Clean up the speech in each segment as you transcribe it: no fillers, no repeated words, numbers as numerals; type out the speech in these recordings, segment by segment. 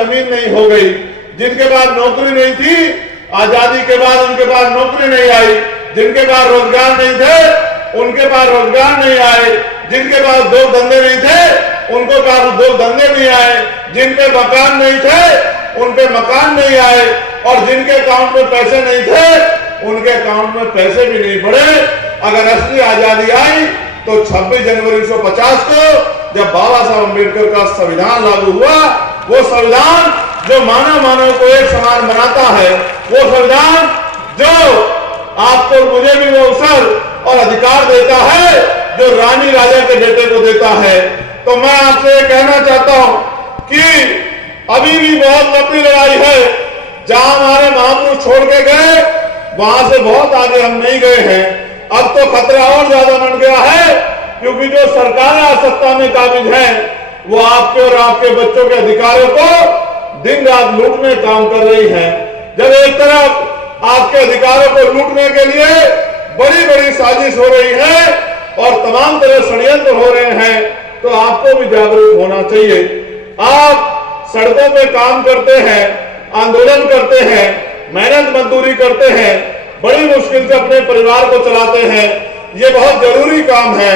जमीन नहीं हो गई, जिनके पास नौकरी नहीं थी, आजादी के बाद उनके पास नौकरी नहीं आई, जिनके पास रोजगार नहीं थे उनके पास रोजगार नहीं आए, जिनके पास दो धंधे नहीं थे उनको पास दो धंधे नहीं आए, जिन पे मकान नहीं थे उन पे मकान नहीं आए, और जिनके अकाउंट में पैसे नहीं थे उनके अकाउंट में पैसे भी नहीं बढ़े। अगर असली आजादी आई तो 26 जनवरी 1950 को जब बाबा साहब अम्बेडकर का संविधान लागू हुआ, वो संविधान जो मानव को एक समान बनाता है, वो संविधान जो आपको मुझे भी वो अवसर और अधिकार देता है जो रानी राजा के बेटे को देता है। तो मैं आपसे ये कहना चाहता हूं कि अभी भी बहुत लंबी लड़ाई है। जहां हमारे महापुरुष छोड़ के गए वहां से बहुत आगे हम नहीं गए हैं। अब तो खतरा और ज्यादा बढ़ गया है, क्योंकि जो सरकारें सत्ता में काबिज हैं वो आपके और आपके बच्चों के अधिकारों को दिन रात लूटने काम कर रही है। जब एक तरफ आपके अधिकारों को लूटने के लिए बड़ी बड़ी साजिश हो रही है और तमाम तरह षड्यंत्र हो रहे हैं, तो आपको भी जागरूक होना चाहिए। आप सड़कों पे काम करते हैं, आंदोलन करते हैं, मेहनत मजदूरी करते हैं, बड़ी मुश्किल से अपने परिवार को चलाते हैं, ये बहुत जरूरी काम है।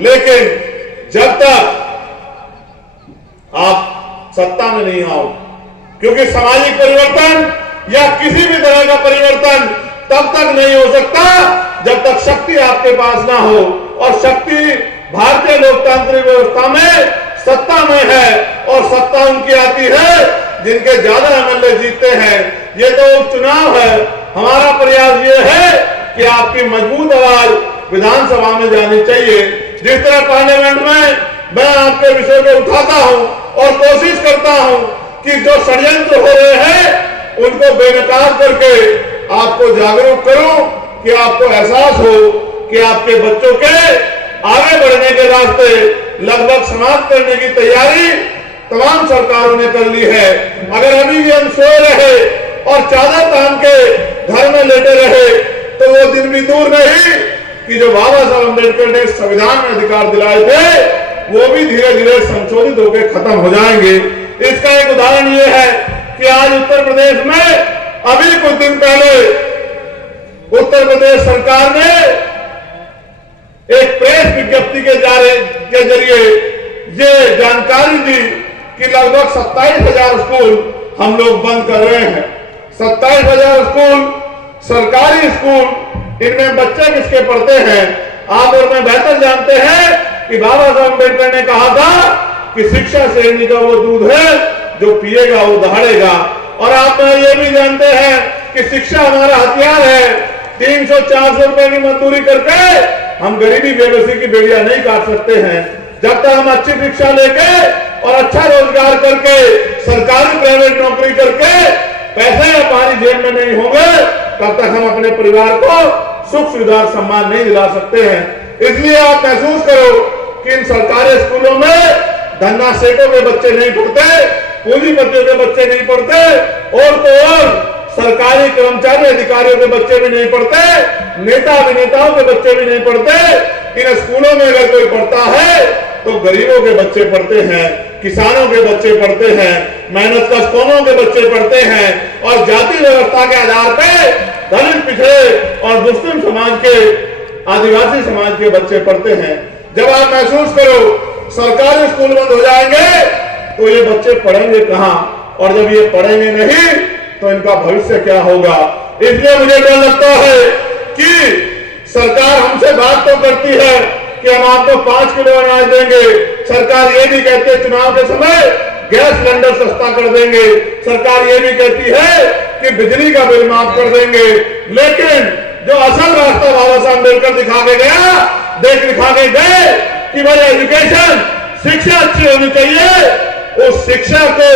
लेकिन जब तक आप सत्ता में नहीं आओ, क्योंकि सामाजिक परिवर्तन या किसी भी तरह का परिवर्तन तब तक नहीं हो सकता जब तक शक्ति आपके पास ना हो, और शक्ति भारतीय लोकतांत्रिक व्यवस्था में सत्ता में है, और सत्ता उनकी आती है जिनके ज्यादा एमएलए जीतते हैं। ये तो उपचुनाव है। हमारा प्रयास ये है कि आपकी मजबूत आवाज विधानसभा में जानी चाहिए। जिस तरह पार्लियामेंट में मैं आपके विषय को उठाता हूं और कोशिश करता हूं कि जो षड्यंत्र हो रहे हैं उनको बेनकाब करके आपको जागरूक करूं, कि आपको एहसास हो कि आपके बच्चों के आगे बढ़ने के रास्ते लगभग समाप्त करने की तैयारी तमाम सरकारों ने कर ली है। अगर अभी भी हम सोए रहे और चादर तान के घर में लेटे रहे तो वो दिन भी दूर नहीं कि जो बाबा साहब अम्बेडकर ने संविधान में अधिकार दिलाए थे वो भी धीरे धीरे संशोधित होकर खत्म हो जाएंगे। इसका एक उदाहरण ये है कि आज उत्तर प्रदेश में अभी कुछ दिन पहले उत्तर प्रदेश सरकार ने एक प्रेस विज्ञप्ति के जरिए ये जानकारी दी कि लगभग 27,000 स्कूल हम लोग बंद कर रहे हैं। 27,000 स्कूल, सरकारी स्कूल, इनमें बच्चे किसके पढ़ते हैं? आप और मैं बेहतर जानते हैं कि बाबा साहब अम्बेडकर ने कहा था कि शिक्षा शेरनी का वो दूध है जो पिएगा वो दहाड़ेगा। और आप ये भी जानते हैं कि शिक्षा हमारा हथियार है। 300-400 रुपए की मजदूरी करके हम गरीबी बेबसी की बेड़ियां नहीं काट सकते हैं। जब तक हम अच्छी शिक्षा लेके और अच्छा रोजगार करके सरकारी प्राइवेट नौकरी करके पैसे हमारी जेब में नहीं होंगे, तब तक हम अपने परिवार को सुख सुविधा सम्मान नहीं दिला सकते हैं। इसलिए आप महसूस करो कि इन सरकारी स्कूलों में धन्ना सेठों के बच्चे नहीं पढ़ते, पूंजीपतियों के बच्चे नहीं पढ़ते, और तो और सरकारी कर्मचारी अधिकारियों के बच्चे भी नहीं पढ़ते, नेता अभिनेताओं के बच्चे भी नहीं पढ़ते। इन स्कूलों में अगर कोई पढ़ता है तो गरीबों के बच्चे पढ़ते हैं, किसानों के बच्चे पढ़ते हैं, मेहनत कष्टों के बच्चे पढ़ते हैं, और जाति व्यवस्था के आधार पे दलित, पिछड़े और मुस्लिम समाज के, आदिवासी समाज के बच्चे पढ़ते हैं। जब आप महसूस करो सरकारी स्कूल बंद हो जाएंगे तो ये बच्चे पढ़ेंगे कहां, और जब ये पढ़ेंगे नहीं तो इनका भविष्य क्या होगा। इसलिए मुझे डर लगता है कि सरकार हमसे बात तो करती है कि हम आपको 5 किलो अनाज देंगे, सरकार ये भी कहती है चुनाव के समय गैस सिलेंडर सस्ता कर देंगे, सरकार ये भी कहती है कि बिजली का बिल माफ कर देंगे, लेकिन जो असल रास्ता बाबा साहब अम्बेडकर दिखा के गए कि भाई एजुकेशन, शिक्षा अच्छी होनी चाहिए, उस शिक्षा को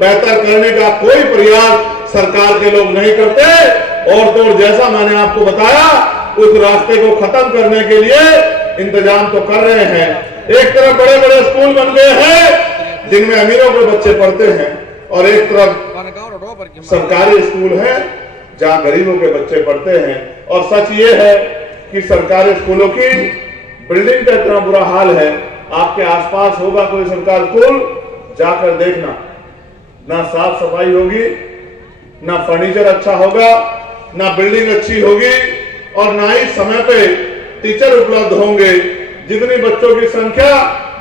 बेहतर करने का कोई प्रयास सरकार के लोग नहीं करते। और तो जैसा मैंने आपको बताया उस रास्ते को खत्म करने के लिए इंतजाम तो कर रहे हैं। एक तरफ बड़े बड़े स्कूल बन गए हैं जिनमें अमीरों के बच्चे पढ़ते हैं, और एक तरफ सरकारी स्कूल है जहां गरीबों के बच्चे पढ़ते हैं। और सच ये है कि सरकारी स्कूलों की बिल्डिंग का इतना बुरा हाल है, आपके आसपास होगा कोई सरकारी स्कूल, जाकर देखना ना साफ सफाई होगी, ना फर्नीचर अच्छा होगा, ना बिल्डिंग अच्छी होगी और ना ही समय पे टीचर उपलब्ध होंगे। जितनी बच्चों की संख्या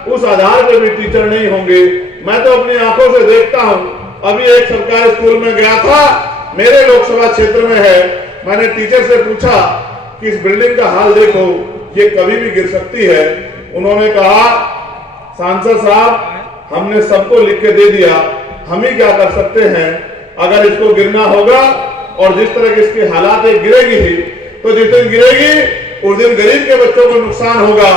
उस आधार पर भी टीचर नहीं होंगे। मैं तो अपनी आंखों से देखता हूं। अभी एक सरकारी स्कूल में गया था, मेरे लोकसभा क्षेत्र में है। मैंने टीचर से पूछा कि इस बिल्डिंग का हाल देखो, ये कभी भी गिर सकती है। उन्होंने कहा, सांसद साहब हमने सबको लिख के दे दिया, हम ही क्या कर सकते हैं। अगर इसको गिरना होगा और जिस तरह के इसके हालात है गिरेगी ही, तो जिस दिन गिरेगी उस दिन गरीब के बच्चों को नुकसान होगा,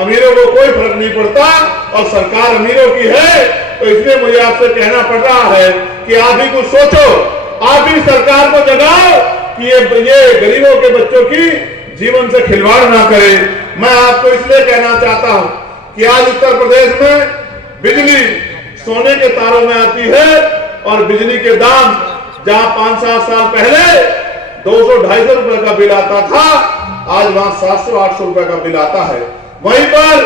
अमीरों को कोई फर्क नहीं पड़ता और सरकार अमीरों की है। तो इसलिए मुझे आपसे कहना पड़ रहा है कि आप ही कुछ सोचो, आप ही सरकार को जगाओ कि ये गरीबों के बच्चों की जीवन से खिलवाड़ ना करे। मैं आपको इसलिए कहना चाहता हूं कि आज उत्तर प्रदेश में बिजली सोने के तारों में आती है और बिजली के दाम जहां 5-7 साल पहले 200-250 रुपए का बिल आता था, आज वहां 700-800 रुपए का बिल आता है। वहीं पर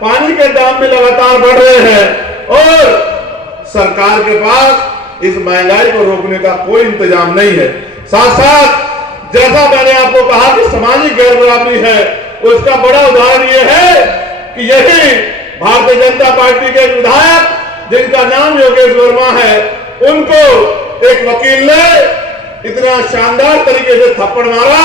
पानी के दाम भी लगातार बढ़ रहे हैं और सरकार के पास इस महंगाई को रोकने का कोई इंतजाम नहीं है। साथ साथ जैसा मैंने आपको कहा कि सामाजिक गैर बराबरी है, उसका बड़ा उदाहरण यह है कि यही भारतीय जनता पार्टी के विधायक जिनका नाम योगेश वर्मा है, उनको एक वकील ने इतना शानदार तरीके से थप्पड़ मारा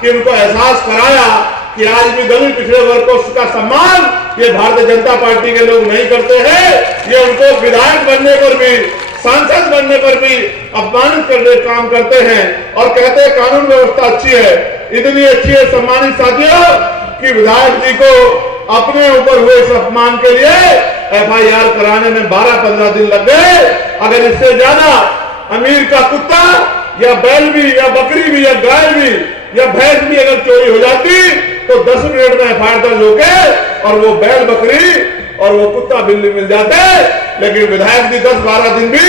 कि उनको एहसास कराया कि आज भी दलित पिछड़े वर्ग को उसका सम्मान ये भारतीय जनता पार्टी के लोग नहीं करते हैं। ये उनको विधायक बनने पर भी, सांसद बनने पर भी अपमानित करने काम करते हैं और कहते हैं कानून व्यवस्था अच्छी है। इतनी अच्छी है सम्मानित साथियों कि विधायक जी को अपने ऊपर हुए इस अपमान के लिए FIR कराने में 12-15 दिन लग गए। अगर इससे ज्यादा अमीर का कुत्ता या बैल भी या बकरी भी या गाय भी या भैंस भी अगर चोरी हो जाती तो 10 मिनट में FIR दर्ज होके और वो बैल बकरी और वो कुत्ता बिल्ली मिल जाते। लेकिन विधायक जी 10-12 दिन भी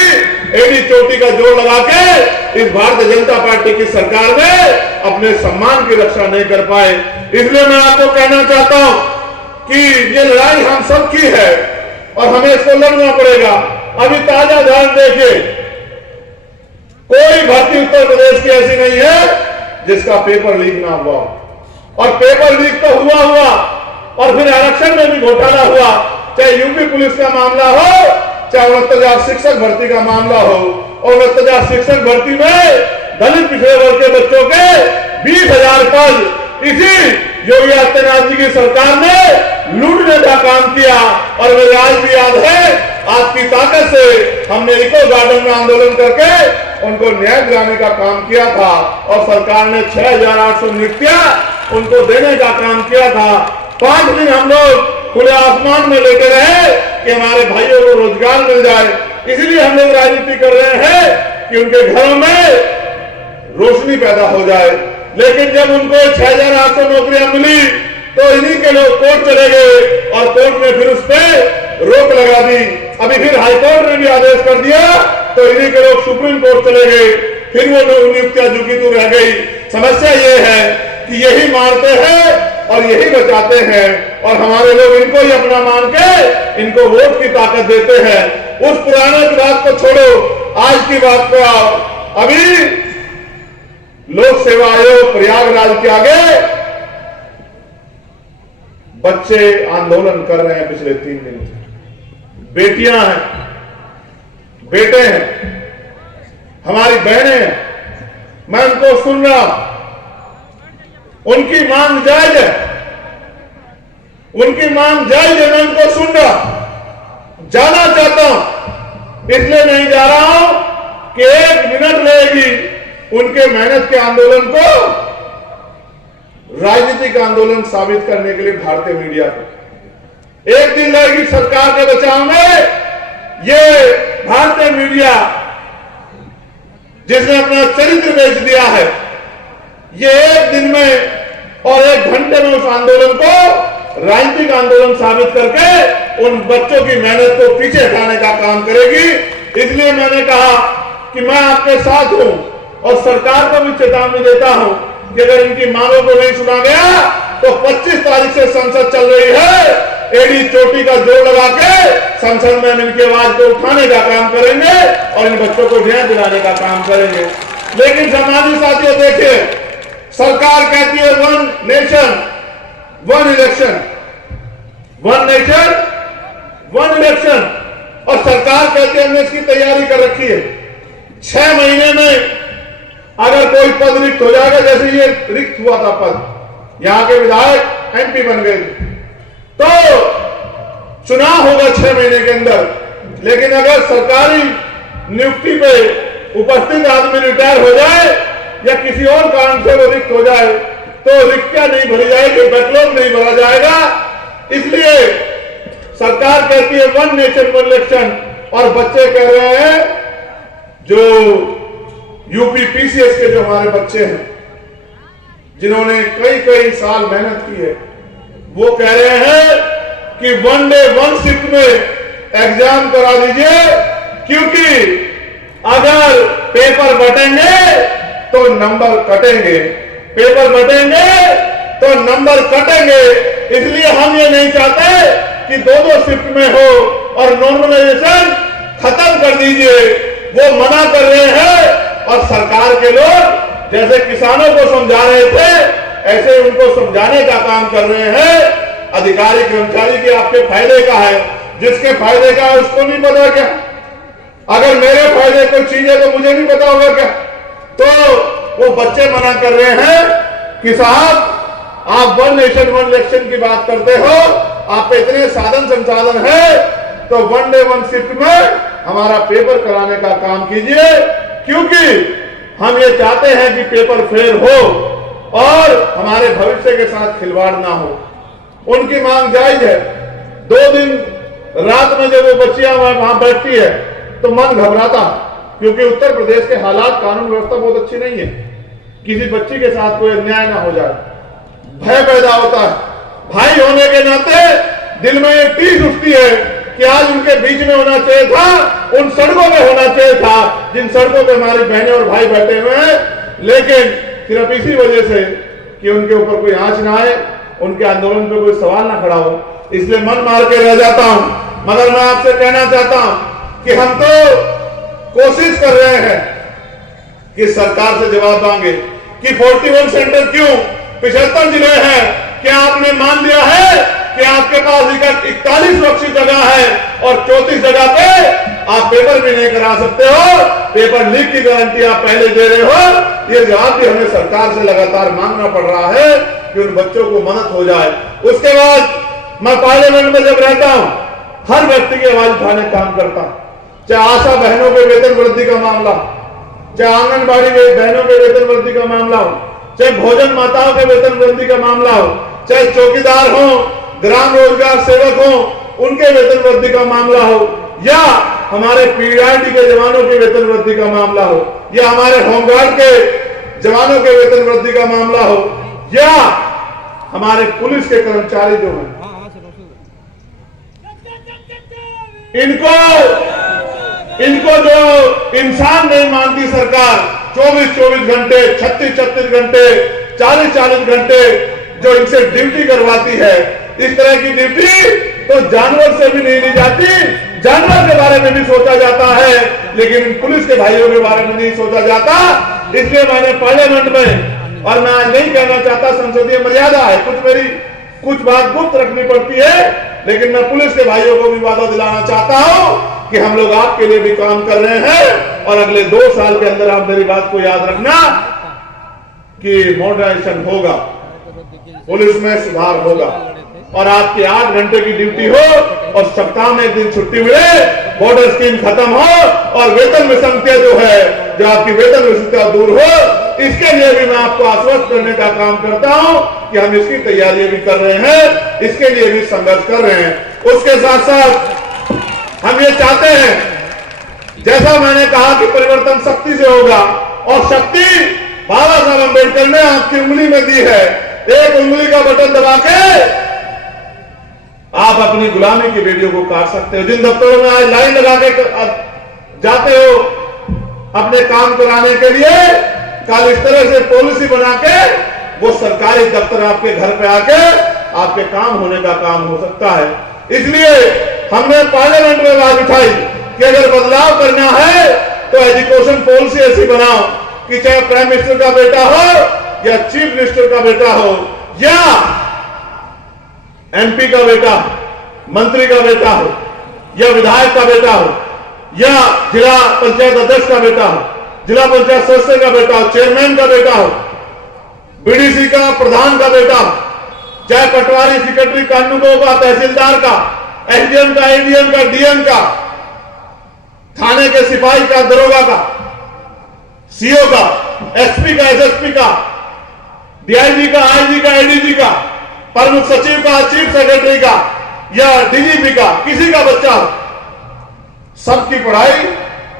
एडी चोटी का जोर लगा के इस भारतीय जनता पार्टी की सरकार में अपने सम्मान की रक्षा नहीं कर पाए। इसलिए मैं आपको कहना चाहता हूं कि ये लड़ाई हम सब की है और हमें इसको लड़ना पड़ेगा। अभी ताजा उदाहरण देखिए, कोई भर्ती उत्तर प्रदेश की ऐसी नहीं है जिसका पेपर लीक ना हुआ, और पेपर लीक तो हुआ और फिर आरक्षण में भी घोटाला हुआ। चाहे यूपी पुलिस का मामला हो, चाहे 69,000 शिक्षक भर्ती का मामला हो, और 69,000 शिक्षक भर्ती में दलित पिछड़े वर्ग के बच्चों के 20,000 पद इसी योगी आदित्यनाथ जी की सरकार ने लूटने का काम किया। और मुझे आज भी याद है, आपकी ताकत से हमने इको गार्डन में आंदोलन करके उनको न्याय दिलाने का काम किया था और सरकार ने 6,800 नियुक्तियां उनको देने का काम किया था। 5 दिन हम लोग खुले आसमान में लेते रहे कि हमारे भाइयों को रोजगार मिल जाए। इसलिए हम लोग राजनीति कर रहे हैं कि उनके घरों में रोशनी पैदा हो जाए। लेकिन जब उनको 6,800 नौकरियां मिली तो इन्हीं के लोग कोर्ट चले गए और कोर्ट ने फिर उस पर रोक लगा दी। अभी फिर हाईकोर्ट ने भी आदेश कर दिया तो इन्हीं के लोग सुप्रीम कोर्ट चले गए, फिर वो नियुक्तियां झुकी तो रह गई। समस्या ये है कि यही मारते हैं और यही बचाते हैं और हमारे लोग इनको ही अपना मान के इनको वोट की ताकत देते हैं। उस पुराने बात को छोड़ो, आज की बात पे आओ। अभी लोक सेवा आयोग प्रयागराज के आगे बच्चे आंदोलन कर रहे हैं पिछले 3 दिन से। बेटियां हैं, बेटे हैं, हमारी बहनें हैं। मैं उनको सुन रहा हूं, उनकी मांग जायज है, उनकी मांग जायज है। मैं उनको सुन रहा, जाना चाहता हूं, इसलिए नहीं जा रहा हूं कि 1 मिनट लगेगी उनके मेहनत के आंदोलन को राजनीतिक आंदोलन साबित करने के लिए भारतीय मीडिया को। एक दिन लगेगी सरकार के बचाव में। ये भारतीय मीडिया जिसने अपना चरित्र बेच दिया है, ये 1 दिन में और 1 घंटे में उस आंदोलन को राजनीतिक आंदोलन साबित करके उन बच्चों की मेहनत को पीछे हटाने का काम करेगी। इसलिए मैंने कहा कि मैं आपके साथ हूं और सरकार को भी चेतावनी देता हूं कि अगर इनकी मांगों को नहीं सुना गया तो 25 तारीख से संसद चल रही है, एड़ी चोटी का जोर लगा के संसद में इनकी आवाज को उठाने का काम करेंगे और इन बच्चों को न्याय दिलाने का काम करेंगे। लेकिन समाजी साथियों देखिए, सरकार कहती है one nation one election, one nation one election, और सरकार कहती है हमने इसकी तैयारी कर रखी है। 6 महीने में अगर कोई पद रिक्त हो जाएगा, जैसे ये रिक्त हुआ था पद, यहां के विधायक एमपी बन गए, तो चुनाव होगा 6 महीने के अंदर। लेकिन अगर सरकारी नियुक्ति पे उपस्थित आदमी रिटायर हो जाए या किसी और कारण से वो रिक्त हो जाए तो रिक्तियां नहीं भरी जाएगी, बैकलॉग नहीं भरा जाएगा। इसलिए सरकार कहती है वन नेशन वन इलेक्शन, और बच्चे कह रहे हैं जो यूपी पीसीएस के जो हमारे बच्चे हैं जिन्होंने कई साल मेहनत की है, वो कह रहे हैं कि वन डे वन शिफ्ट में एग्जाम करा दीजिए, क्योंकि अगर पेपर बटेंगे तो नंबर कटेंगे, पेपर बटेंगे तो नंबर कटेंगे। इसलिए हम ये नहीं चाहते कि 2-2 शिफ्ट में हो, और नॉर्मलाइजेशन खत्म कर दीजिए, वो मना कर रहे हैं। और सरकार के लोग जैसे किसानों को समझा रहे थे ऐसे उनको समझाने का काम कर रहे हैं। अधिकारी कर्मचारी की आपके फायदे का है, जिसके फायदे का है उसको नहीं पता क्या? अगर मेरे फायदे कोई चीज है तो मुझे नहीं पता होगा क्या? तो वो बच्चे मना कर रहे हैं कि साहब आप वन नेशन वन इलेक्शन की बात करते हो, आप पे इतने साधन संसाधन है, तो वन डे वन शिफ्ट में हमारा पेपर कराने का काम कीजिए, क्योंकि हम ये चाहते हैं कि पेपर फेयर हो और हमारे भविष्य के साथ खिलवाड़ ना हो। उनकी मांग जायज है। 2 दिन रात में जब वो बच्चियां वहां बैठती है तो मन घबराता, क्योंकि उत्तर प्रदेश के हालात, कानून व्यवस्था बहुत अच्छी नहीं है। किसी बच्ची के साथ कोई अन्याय ना हो जाए, भय पैदा होता है। भाई होने के नाते दिल में एक टीस उठती है कि आज उनके बीच में होना चाहिए था, उन सड़कों में होना चाहिए था जिन सड़कों पे हमारी बहनें और भाई बैठे हुए हैं। लेकिन सिर्फ इसी वजह से कि उनके ऊपर कोई आंच ना आए, उनके आंदोलन पे कोई सवाल ना खड़ा हो, इसलिए मन मार के रह जाता हूं। मगर मैं आपसे कहना चाहता हूं कि हम तो कोशिश कर रहे हैं कि सरकार से जवाब मांगे कि 41 सेंटर क्यों, 75 जिले हैं, क्या आपने मान लिया है कि आपके पास 41 सुरक्षित जगह है और 34 जगह पे आप पेपर भी नहीं करा सकते हो? पेपर लीक की गारंटी आप पहले दे रहे हो। ये जवाब भी हमें सरकार से लगातार मांगना पड़ रहा है कि उन बच्चों को मदद हो जाए। उसके बाद मैं पार्लियामेंट में जब रहता हूं, हर व्यक्ति की आवाज उठाने का काम करता हूं, चाहे आशा बहनों के वेतन वृद्धि का मामला, चाहे आंगनबाड़ी बहनों के वेतन वृद्धि का मामला हो, चाहे भोजन माताओं के वेतन वृद्धि का मामला हो, चाहे चौकीदार हो, ग्राम रोजगार सेवक हो, उनके वेतन वृद्धि का मामला हो, या हमारे पीआईडी के जवानों के वेतन वृद्धि का मामला हो, या हमारे होमगार्ड के जवानों के वेतन वृद्धि का मामला हो, या हमारे पुलिस के कर्मचारी जो हैं, इनको जो इंसान नहीं मानती सरकार, 24-24 घंटे, 36-36 घंटे, 40-40 घंटे जो इनसे ड्यूटी करवाती है, इस तरह की ड्यूटी तो जानवर से भी नहीं ली जाती। जानवर के बारे में भी सोचा जाता है, लेकिन पुलिस के भाइयों के बारे में नहीं सोचा जाता। इसलिए मैंने पार्लियामेंट में, और मैं नहीं कहना चाहता, संसदीय मर्यादा है, कुछ बात गुप्त रखनी पड़ती है, लेकिन मैं पुलिस के भाइयों को भी वादा दिलाना चाहता हूं कि हम लोग आपके लिए भी काम कर रहे हैं, और अगले 2 साल के अंदर आप मेरी बात को याद रखना कि मॉडर्नाइजेशन होगा, पुलिस में सुधार होगा, और आपकी 8 घंटे की ड्यूटी हो और सप्ताह में 1 दिन छुट्टी मिले, बॉर्डर स्कीम खत्म हो और वेतन विसंगतियां जो है, जो आपकी वेतन विसंगतियां दूर हो, इसके लिए भी मैं आपको आश्वस्त करने का काम करता हूं कि हम इसकी तैयारी भी कर रहे हैं, इसके लिए भी संघर्ष कर रहे हैं। उसके साथ साथ हम ये चाहते हैं, जैसा मैंने कहा कि परिवर्तन शक्ति से होगा, और शक्ति बाबा साहब अम्बेडकर ने आपकी उंगली में दी है। एक उंगली का बटन दबा के आप अपनी गुलामी की वीडियो को काट सकते हो। जिन दफ्तरों में आज लाइन लगा के जाते हो अपने काम कराने के लिए, कल इस तरह से पॉलिसी बना के वो सरकारी दफ्तर आपके घर पे आके आपके काम होने का काम हो सकता है। इसलिए हमने पार्लियामेंट में बात उठाई कि अगर बदलाव करना है तो एजुकेशन पॉलिसी ऐसी बनाओ कि चाहे प्राइम मिनिस्टर का बेटा हो या चीफ मिनिस्टर का बेटा हो या एमपी का बेटा, मंत्री का बेटा हो या विधायक का बेटा हो या जिला पंचायत अध्यक्ष का बेटा हो, जिला पंचायत सदस्य का बेटा हो, चेयरमैन का बेटा हो, बीडीसी का प्रधान का बेटा हो, चाहे पटवारी, सेक्रेटरी, कानूनगो का, तहसीलदार का, एसडीएम का, एडीएम का, डीएम का, थाने के सिपाही का, दरोगा का, सीओ का, एसपी का, एसएसपी का, डीआईजी का, आईजी का, एडीजी का, प्रमुख सचिव का, चीफ सेक्रेटरी का या डीजीपी का, किसी का बच्चा हो, सबकी पढ़ाई,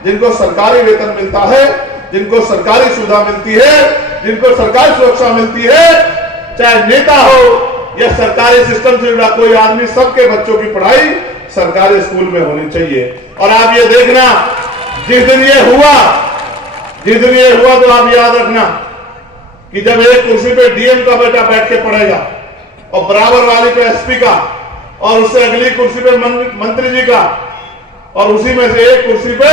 जिनको सरकारी वेतन मिलता है, जिनको सरकारी सुविधा मिलती है, जिनको सरकारी सुरक्षा मिलती है, चाहे नेता हो या सरकारी सिस्टम से जुड़ा कोई आदमी, सबके बच्चों की पढ़ाई सरकारी स्कूल में होनी चाहिए। और आप ये देखना, जिस दिन ये हुआ तो आप याद रखना कि जब एक कुर्सी पे डीएम का बेटा बैठ के पढ़ेगा और बराबर वाली पे एसपी का और उससे अगली कुर्सी पे मंत्री जी का और उसी में से एक कुर्सी पे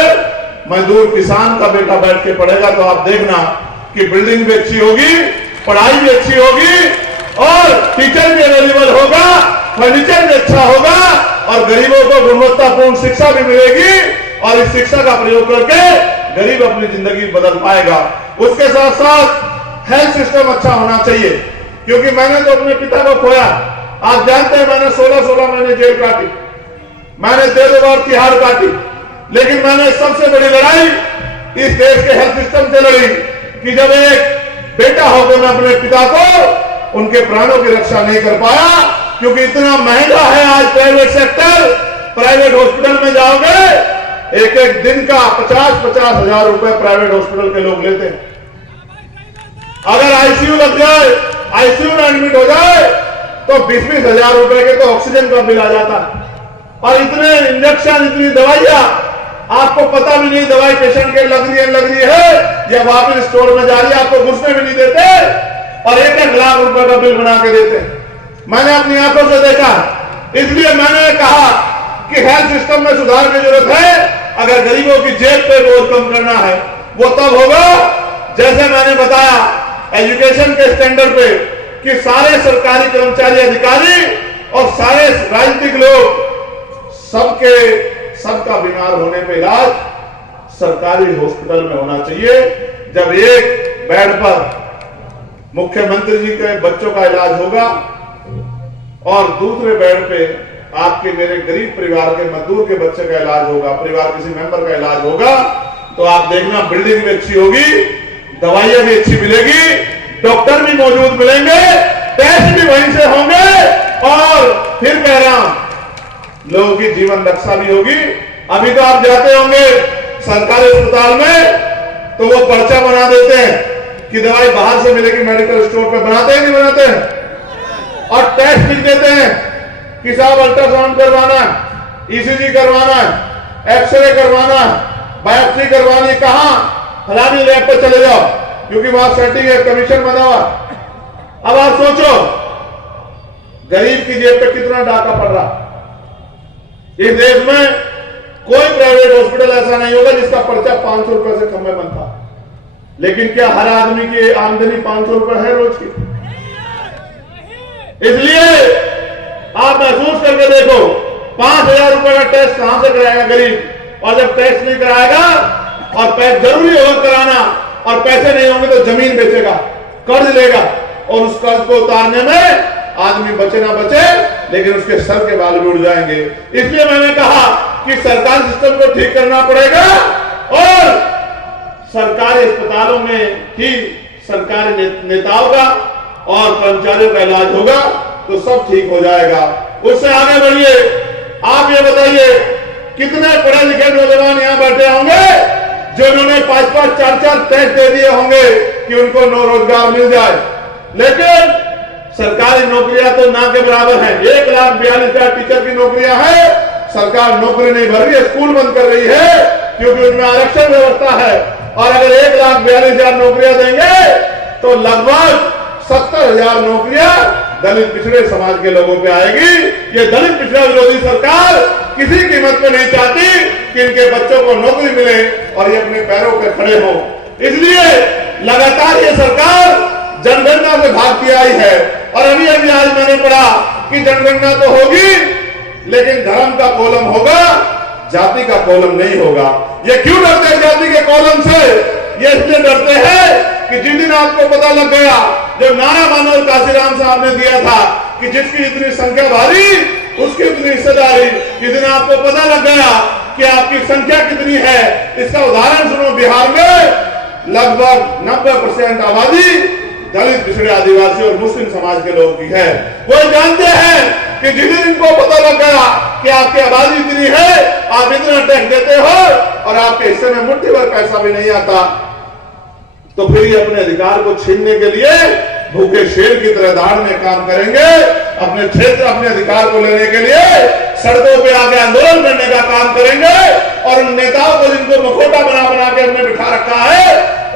मजदूर किसान का बेटा बैठ के पढ़ेगा, तो आप देखना कि बिल्डिंग भी अच्छी होगी, पढ़ाई भी अच्छी होगी और टीचर भी अवेलेबल होगा, फर्नीचर भी अच्छा होगा और गरीबों को गुणवत्तापूर्ण शिक्षा भी मिलेगी और इस शिक्षा का प्रयोग करके गरीब अपनी जिंदगी बदल पाएगा। उसके साथ साथ हेल्थ सिस्टम अच्छा होना चाहिए, क्योंकि मैंने तो अपने पिता को खोया। आप जानते हैं मैंने 16 महीने जेल काटी, मैंने 2 बार तिहाड़ काटी, लेकिन मैंने सबसे बड़ी लड़ाई इस देश के हेल्थ सिस्टम से लड़ी कि जब एक बेटा होकर मैं अपने पिता को उनके प्राणों की रक्षा नहीं कर पाया, क्योंकि इतना महंगा है आज प्राइवेट सेक्टर। प्राइवेट हॉस्पिटल में जाओगे, एक एक दिन का 50-50 हजार रुपए प्राइवेट हॉस्पिटल के लोग लेते हैं। अगर आईसीयू लग जाए, आईसीयू में एडमिट हो जाए तो 20-20 हजार रुपए के तो ऑक्सीजन का बिल आ जाता है। और इतने इंजेक्शन, इतनी दवाइयां, आपको पता भी नहीं दवाई पेशेंट के लग रही है या वापस स्टोर में जा रही है, आपको घुसने भी नहीं देते और 1-1 लाख रुपए का बिल बना के देते। मैंने अपनी आंखों से देखा, इसलिए मैंने कहा कि हेल्थ सिस्टम में सुधार की जरूरत है। अगर गरीबों की जेब पे बोझ कम करना है वो तब होगा, जैसे मैंने बताया एजुकेशन के स्टैंडर्ड पे, कि सारे सरकारी कर्मचारी, अधिकारी और सारे राजनीतिक लोग सबका बीमार होने पे इलाज सरकारी हॉस्पिटल में होना चाहिए। जब एक बेड पर मुख्यमंत्री जी के बच्चों का इलाज होगा और दूसरे बेड पे आपके मेरे गरीब परिवार के मजदूर के बच्चे का इलाज होगा, परिवार किसी मेंबर का इलाज होगा, तो आप देखना बिल्डिंग भी अच्छी होगी, दवाइयां भी अच्छी मिलेगी, डॉक्टर भी मौजूद मिलेंगे, टेस्ट भी वहीं से होंगे और फिर कह रहा हूं लोगों की जीवन रक्षा भी होगी। अभी तो आप जाते होंगे सरकारी अस्पताल में तो वो पर्चा बना देते हैं कि दवाई बाहर से मिलेगी, मेडिकल स्टोर पे बनाते हैं, नहीं बनाते हैं, और टेस्ट लिख देते हैं कि साहब अल्ट्रासाउंड करवाना, ईसीजी करवाना, एक्सरे करवाना, बायोप्सी करवानी, कहां फलानी लैब पर चले जाओ क्योंकि वहां सेटिंग है, कमीशन बना हुआ। अब आप सोचो गरीब की जेब पे कितना डाका पड़ रहा। इस देश में कोई प्राइवेट हॉस्पिटल ऐसा नहीं होगा जिसका पर्चा 500 रुपए से कम में बनता, लेकिन क्या हर आदमी की आमदनी 500 रुपए है रोज की? इसलिए आप महसूस करके देखो 5,000 रुपए का टेस्ट कहां से कराएगा गरीब, और जब टेस्ट नहीं कराएगा और पैसे जरूरी होगा कराना और पैसे नहीं होंगे तो जमीन बेचेगा, कर्ज लेगा और उस कर्ज को उतारने में आदमी बचे ना बचे लेकिन उसके सर के बाल भी उड़ जाएंगे। इसलिए मैंने कहा कि सरकारी सिस्टम को ठीक करना पड़ेगा और सरकारी अस्पतालों में ही सरकारी नेताओं का और कर्मचारियों का इलाज होगा तो सब ठीक हो जाएगा। उससे आगे बढ़िए, आप ये बताइए कितने पढ़े लिखे नौजवान यहां बैठे होंगे जो उन्होंने 5-5, 4-4 टेस्ट दे दिए होंगे कि उनको रोजगार मिल जाए, लेकिन सरकारी नौकरियां तो ना के बराबर है। 1,42,000 टीचर की नौकरियां हैं, सरकार नौकरी नहीं भर रही है, स्कूल बंद कर रही है क्योंकि उनमें आरक्षण व्यवस्था है। और अगर 1,42,000 नौकरियां देंगे तो लगभग 70,000 नौकरियां दलित पिछड़े समाज के लोगों पे आएगी। ये दलित पिछड़ा विरोधी सरकार किसी कीमत पे नहीं चाहती कि इनके बच्चों को नौकरी मिले और ये अपने पैरों पे खड़े हो। इसलिए लगातार ये सरकार जनगणना से भागती आई है। और अभी अभी आज मैंने पढ़ा कि जनगणना तो होगी लेकिन धर्म का कॉलम होगा, जाति का कॉलम नहीं होगा। ये क्यों डरते हैं जाति के कॉलम से? ये इसलिए डरते हैं कि जिस दिन आपको पता लग गया, जब नारा मानव काशीराम साहब ने दिया था कि जिसकी इतनी संख्या भारी उसकी उतनी हिस्सेदारी, जिस दिन आपको पता लग गया कि आपकी संख्या कितनी है, इसका उदाहरण सुनो। बिहार में लगभग 90% आबादी दलित पिछड़े आदिवासी और मुस्लिम समाज के लोगों की है। वो जानते हैं कि जिस दिन इनको पता लग गया कि आपकी आबादी इतनी है, आप इतना टैक्स देते हो और आपके हिस्से में मुट्ठी भर पैसा भी नहीं आता, तो फिर ये अपने अधिकार को छीनने के लिए भूखे शेर की तरह दहाड़ने काम करेंगे। अपने क्षेत्र, अपने अधिकार को लेने के लिए सड़कों पे आके आंदोलन करने का काम करेंगे। और उन नेताओं को जिनको मुखौटा बना बना के हमने बिठा रखा है,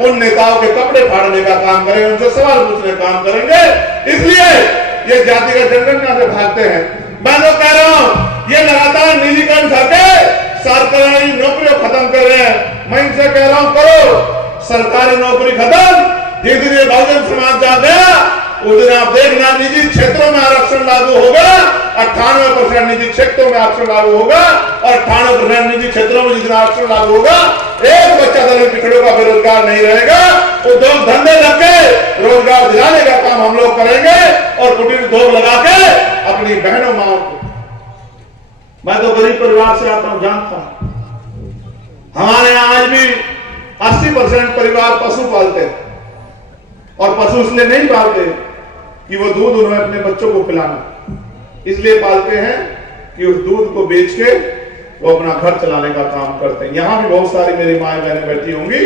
उन नेताओं के कपड़े फाड़ने का काम करेंगे, उनसे सवाल पूछने का काम करेंगे। इसलिए ये जातिगत जनगणना से भागते हैं। मैं तो कह रहा हूं ये लगातार निजीकरण करके सरकारी नौकरियों खत्म कर रहे हैं। मैं इनसे कह रहा हूं करो सरकारी नौकरी खत्म। जिस दिन ये बहुजन समाज जा गया उस दिन आप देखना निजी क्षेत्रों में आरक्षण लागू होगा। 98% निजी क्षेत्रों में आरक्षण लागू होगा और 98% निजी क्षेत्रों में जितना आरक्षण लागू होगा, एक बच्चा दलित पिछड़ों का बेरोजगार नहीं रहेगा। उद्योग धंधे लगे रोजगार दिलाने का काम हम लोग करेंगे और कुटीर उद्योग लगा के अपनी बहनों माओ को। मैं तो गरीब परिवार से आता हूं, जानता हूं। हमारे यहां आज भी 80% परिवार पशु पालते हैं और पशु इसलिए नहीं पालते कि वो दूध उन्हें अपने बच्चों को पिलाना, इसलिए पालते हैं कि उस दूध को बेच के वो अपना घर चलाने का काम करते हैं। यहां भी बहुत सारी मेरी माएं बहनें बैठी होंगी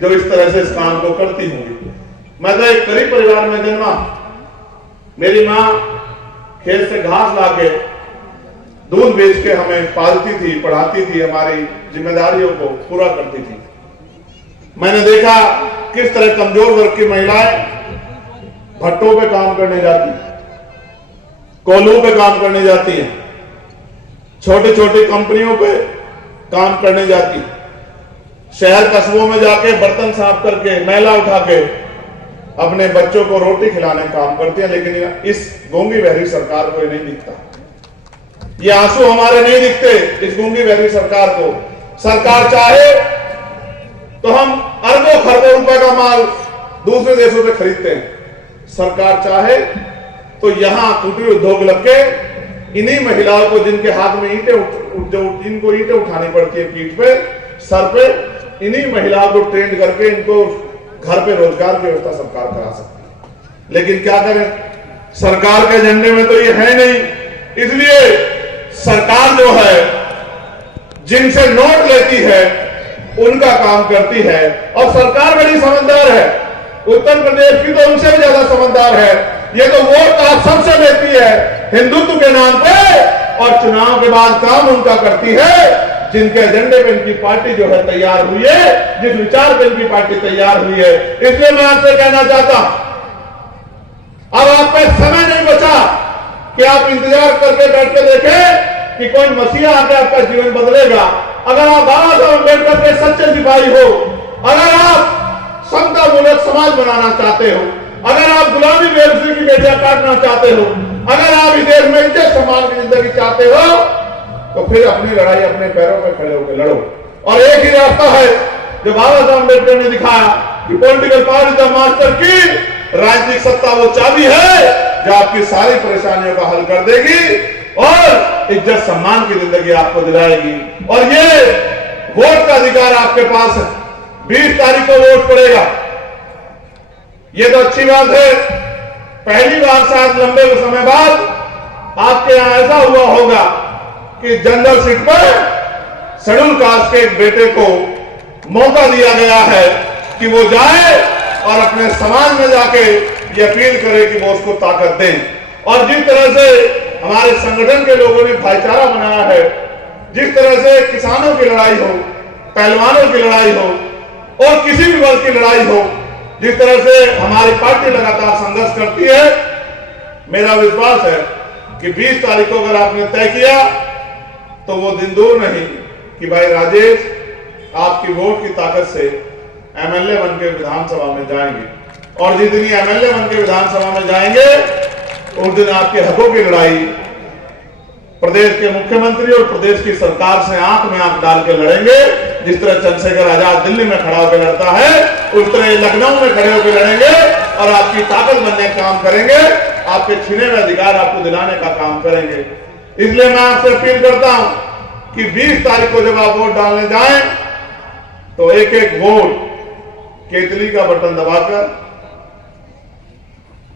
जो इस तरह से इस काम को करती होंगी। मैं तो एक गरीब परिवार में जन्मा। मेरी माँ खेत से घास लाके दूध बेच के हमें पालती थी, पढ़ाती थी, हमारी जिम्मेदारियों को पूरा करती थी। मैंने देखा किस तरह कमजोर वर्ग की महिलाएं भट्टों पे काम करने जाती, कोयलों पे काम करने जाती हैं, छोटी छोटी कंपनियों पे काम करने जाती, शहर कस्बों में जाके बर्तन साफ करके, मैला उठा के अपने बच्चों को रोटी खिलाने का काम करती हैं। लेकिन इस गूंगी बहरी सरकार को ये नहीं दिखता, ये आंसू हमारे नहीं दिखते इस गूंगी बहरी सरकार को। सरकार चाहे तो हम अरबों खरबों रुपए का माल दूसरे देशों से खरीदते हैं। सरकार चाहे तो यहां कुटीर उद्योग लग के इन्हीं महिलाओं को, जिनके हाथ में जिनको ईंटें उठानी पड़ती है पीठ पे, सर पे, इन्हीं महिलाओं को ट्रेंड करके इनको घर पे रोजगार की व्यवस्था सरकार करा सकती है। लेकिन क्या करें, सरकार के एजेंडे में तो ये है नहीं। इसलिए सरकार जो है जिनसे नोट लेती है उनका काम करती है। और सरकार बड़ी समझदार है, उत्तर प्रदेश की तो उनसे भी ज्यादा समझदार है। ये तो वोट आप सबसे लेती है हिंदुत्व के नाम पे और चुनाव के बाद काम उनका करती है जिनके एजेंडे पे इनकी पार्टी जो है तैयार हुई है, जिस विचार पे इनकी पार्टी तैयार हुई है। इसलिए मैं आपसे कहना चाहता हूं अब आप पे समय नहीं बचा कि आप इंतजार करके बैठ के देखें कि कोई मसीहा आके आपका जीवन बदलेगा। अगर आप बाबा साहब अम्बेडकर के सच्चे सिपाही हो, अगर आप समता मूलक समाज बनाना चाहते हो, अगर आप गुलामी बेबसी की बेटियां काटना चाहते हो, अगर आप इस देश में इज्जत सम्मान की जिंदगी चाहते हो, तो फिर अपनी लड़ाई अपने पैरों पर खड़े होकर लड़ो। और एक ही रास्ता है जो बाबा साहब अम्बेडकर ने दिखाया कि political power is the master की, राजनीतिक सत्ता वो चाबी है जो आपकी सारी परेशानियों का हल कर देगी और इज्जत सम्मान की जिंदगी आपको दिलाएगी। और ये वोट का अधिकार आपके पास है। 20 तारीख को वोट पड़ेगा, ये तो अच्छी बात है। पहली बार शायद लंबे समय बाद आपके यहां ऐसा हुआ होगा कि जनरल सीट पर शेड्यूल कास्ट के एक बेटे को मौका दिया गया है कि वो जाए और अपने समाज में जाके ये अपील करे कि वो उसको ताकत दें। और जिस तरह से हमारे संगठन के लोगों ने भाईचारा बनाया है, जिस तरह से किसानों की लड़ाई हो, पहलवानों की लड़ाई हो और किसी भी वर्ग की लड़ाई हो, जिस तरह से हमारी पार्टी लगातार संघर्ष करती है, मेरा विश्वास है कि 20 तारीख को अगर आपने तय किया तो वो दिन दूर नहीं कि भाई राजेश आपकी वोट की ताकत से एमएलए बन के विधानसभा में जाएंगे, और जिस दिन एमएलए बन के विधानसभा में जाएंगे उस दिन आपके हकों की लड़ाई प्रदेश के मुख्यमंत्री और प्रदेश की सरकार से आंख में आंख डाल के लड़ेंगे। जिस तरह चंद्रशेखर आजाद दिल्ली में खड़ा होकर लड़ता है, उस तरह लखनऊ में खड़े होकर लड़ेंगे और आपकी ताकत बनने का काम करेंगे, आपके छीने हुए अधिकार आपको दिलाने का काम करेंगे। इसलिए मैं आपसे अपील करता हूं कि 20 तारीख को जब आप वोट डालने जाएं तो एक एक वोट केतली का बटन दबाकर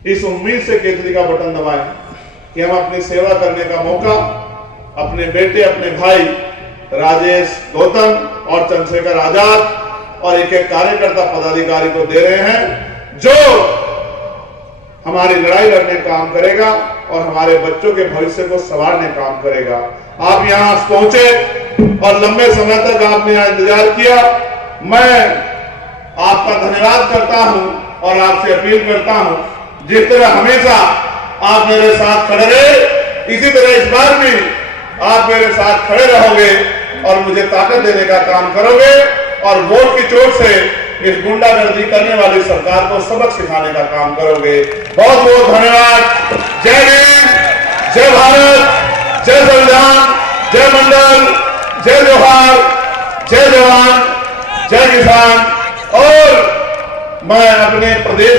इस उम्मीद से केतली का बटन दबाएं कि हम अपनी सेवा करने का मौका अपने बेटे, अपने भाई राजेश गौतम और चंद्रशेखर आजाद और एक एक कार्यकर्ता पदाधिकारी को दे रहे हैं, जो हमारी लड़ाई लड़ने का काम करेगा और हमारे बच्चों के भविष्य को संवारने का काम करेगा। आप यहां पहुंचे और लंबे समय तक आपने यहां इंतजार किया। मैं आपका धन्यवाद करता हूं और आपसे अपील करता हूं, जिस तरह हमेशा आप मेरे साथ खड़े रहे, इसी तरह इस बार भी आप मेरे साथ खड़े रहोगे और मुझे ताकत देने का काम करोगे और वोट की चोट से इस गुंडागर्दी करने वाली सरकार को सबक सिखाने का काम करोगे। बहुत बहुत धन्यवाद। जय हिंद, जय भारत, जय संविधान, जय मंडल, जय जोहार, जय जवान, जय किसान। और मैं अपने प्रदेश